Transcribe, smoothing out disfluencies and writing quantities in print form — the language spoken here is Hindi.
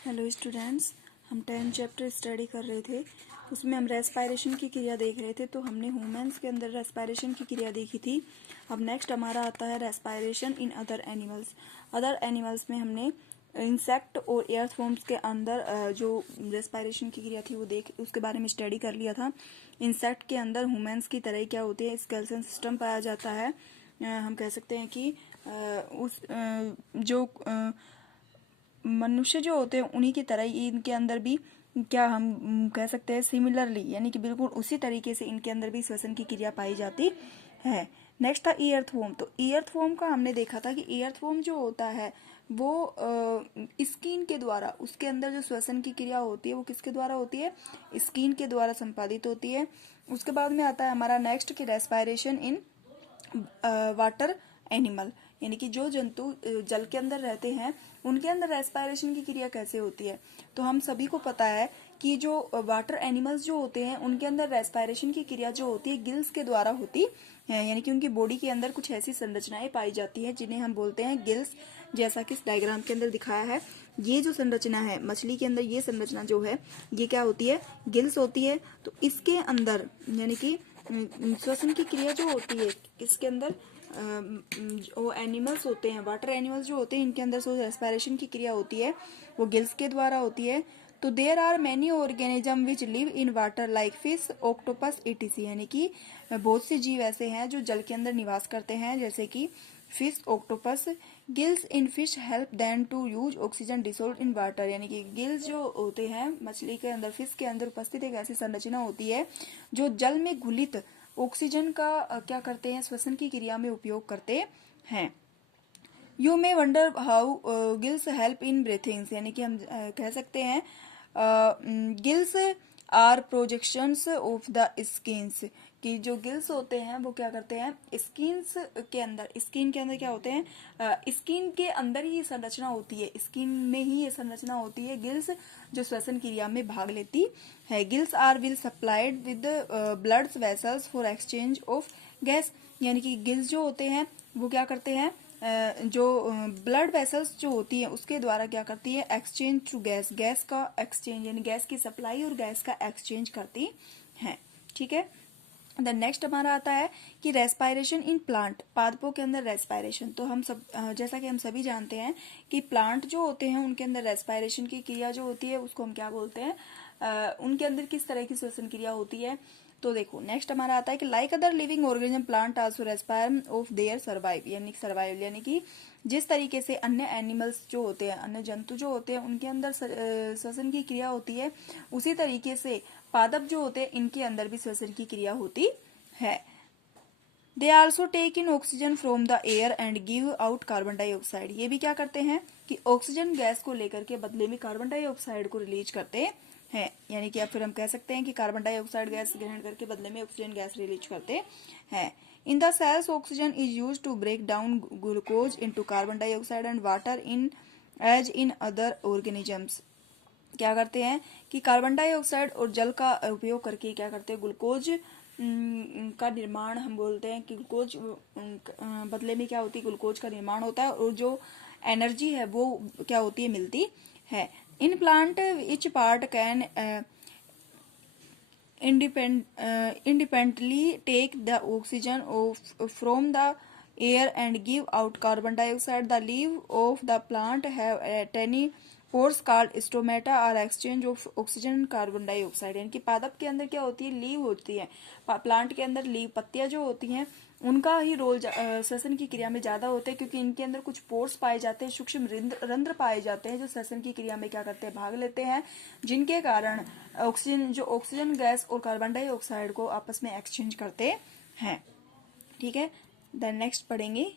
हेलो स्टूडेंट्स, हम 10 चैप्टर स्टडी कर रहे थे। उसमें हम रेस्पायरेशन की क्रिया देख रहे थे। तो हमने ह्यूमंस के अंदर रेस्पायरेशन की क्रिया देखी थी। अब नेक्स्ट हमारा आता है respiration in other animals. Other animals में हमने इंसेक्ट और एयरथवॉर्म्स के अंदर जो रेस्पायरेशन की क्रिया थी वो उसके बारे में स्टडी कर लिया था। इंसेक्ट के अंदर ह्यूमंस की तरह क्या होती है, स्केलेटन सिस्टम पाया जाता है। हम कह सकते हैं कि जो मनुष्य जो होते हैं उन्हीं की तरह ही इनके अंदर भी क्या हम कह सकते हैं सिमिलरली, यानी कि बिल्कुल उसी तरीके से इनके अंदर भी श्वसन की क्रिया पाई जाती है। नेक्स्ट था ईयरथवॉर्म। तो ईयरथवॉर्म का हमने देखा था कि ईयरथवॉर्म जो होता है वो स्किन के द्वारा, उसके अंदर जो श्वसन की क्रिया होती है वो किसके द्वारा होती है, स्किन के द्वारा संपादित होती है। उसके बाद में आता है हमारा नेक्स्ट की रेस्पायरेशन इन वाटर एनिमल, यानी कि जो जंतु जल के अंदर रहते हैं उनके अंदर रेस्पायरेशन की क्रिया कैसे होती है। तो हम सभी को पता है कि जो वाटर एनिमल्स जो होते हैं उनके अंदर रेस्पायरेशन की क्रिया जो होती है गिल्स के द्वारा होती है, यानी कि उनकी बॉडी के अंदर कुछ ऐसी संरचनाएं पाई जाती हैं जिन्हें हम बोलते हैं गिल्स। जैसा कि इस डायग्राम के अंदर दिखाया है, ये जो संरचना है मछली के अंदर, ये संरचना जो है ये क्या होती है, गिल्स होती है। तो इसके अंदर यानी कि श्वसन की क्रिया जो होती है इसके अंदर वो एनिमल्स होते हैं, वाटर एनिमल्स जो होते हैं इनके अंदर जो रेस्पिरेशन की क्रिया होती है वो गिल्स के द्वारा होती है। तो there are many organism which live in water like fish, octopus etc, यानी कि बहुत से जीव ऐसे हैं जो जल के अंदर निवास करते हैं, जैसे कि fish, octopus. Gills in fish help them to use oxygen dissolve in water, यानी कि गिल्स जो होते हैं मछली के अंदर, फिश के अंदर उपस्थित एक ऐसी संरचना होती है जो जल में घुलित ऑक्सीजन का क्या करते हैं, श्वसन की क्रिया में उपयोग करते हैं। You may wonder how gills help in breathings, यानी कि हम कह सकते हैं gills are projections of the skins, कि जो गिल्स होते हैं वो क्या करते हैं स्किन्स के अंदर, स्किन के अंदर क्या होते हैं, स्किन के अंदर ही संरचना होती है, स्किन में ही ये संरचना होती है गिल्स जो श्वसन क्रिया में भाग लेती है। Gills are will supplied with blood vessels for exchange of gas, यानी कि गिल्स जो होते हैं वो क्या करते हैं जो ब्लड वेसल्स जो होती है उसके द्वारा क्या करती है, एक्सचेंज टू गैस, गैस का एक्सचेंज, यानी गैस की सप्लाई और गैस का एक्सचेंज करती हैं। ठीक है। देन नेक्स्ट हमारा आता है कि रेस्पायरेशन इन प्लांट, पादपों के अंदर रेस्पायरेशन। तो हम सब जैसा कि हम सभी जानते हैं कि प्लांट जो होते हैं उनके अंदर रेस्पायरेशन की क्रिया जो होती है उसको हम क्या बोलते हैं, उनके अंदर किस तरह की श्वसन क्रिया होती है। तो देखो नेक्स्ट हमारा आता है कि like other living organism plant also respire of their survive, यानी सर्वाइवल, यानी कि जिस तरीके से अन्य एनिमल्स जो होते हैं, अन्य जंतु जो होते हैं उनके अंदर श्वसन की क्रिया होती है, उसी तरीके से पादप जो होते हैं इनके अंदर भी श्वसन की क्रिया होती है। They also take in oxygen from the air and give out carbon dioxide, ये भी क्या करते हैं कि ऑक्सीजन गैस को लेकर के बदले में कार्बन डाइऑक्साइड को रिलीज करते हैं, यानी कि अब फिर हम कह सकते हैं कि कार्बन डाइऑक्साइड गैस ग्रहण करके बदले में ऑक्सीजन गैस रिलीज करते हैं। In the cells oxygen is use to break down glucose into carbon dioxide and water in as in other organisms, क्या करते हैं कि कार्बन डाइऑक्साइड और जल का उपयोग करके क्या करते हैं, ग्लूकोज का निर्माण, हम बोलते हैं कि ग्लूकोज बदले में क्या होती है, ग्लूकोज का निर्माण होता है और जो एनर्जी है वो क्या होती है, मिलती है। In plant each part can independently take the oxygen from the air and give out carbon dioxide. The leaf of the plant have tiny pores called stomata or exchange of oxygen and carbon dioxide, यानी कि पादप के अंदर क्या होती है, लीव होती है, प्लांट के अंदर लीव, पत्तियां जो होती हैं उनका ही रोल श्वसन की क्रिया में ज्यादा होता है, क्योंकि इनके अंदर कुछ पोर्स पाए जाते हैं, सूक्ष्म रंध्र पाए जाते हैं जो श्वसन की क्रिया में क्या करते हैं, भाग लेते हैं, जिनके कारण ऑक्सीजन गैस और कार्बन डाइऑक्साइड को आपस में एक्सचेंज करते हैं। ठीक है। देन नेक्स्ट पढ़ेंगे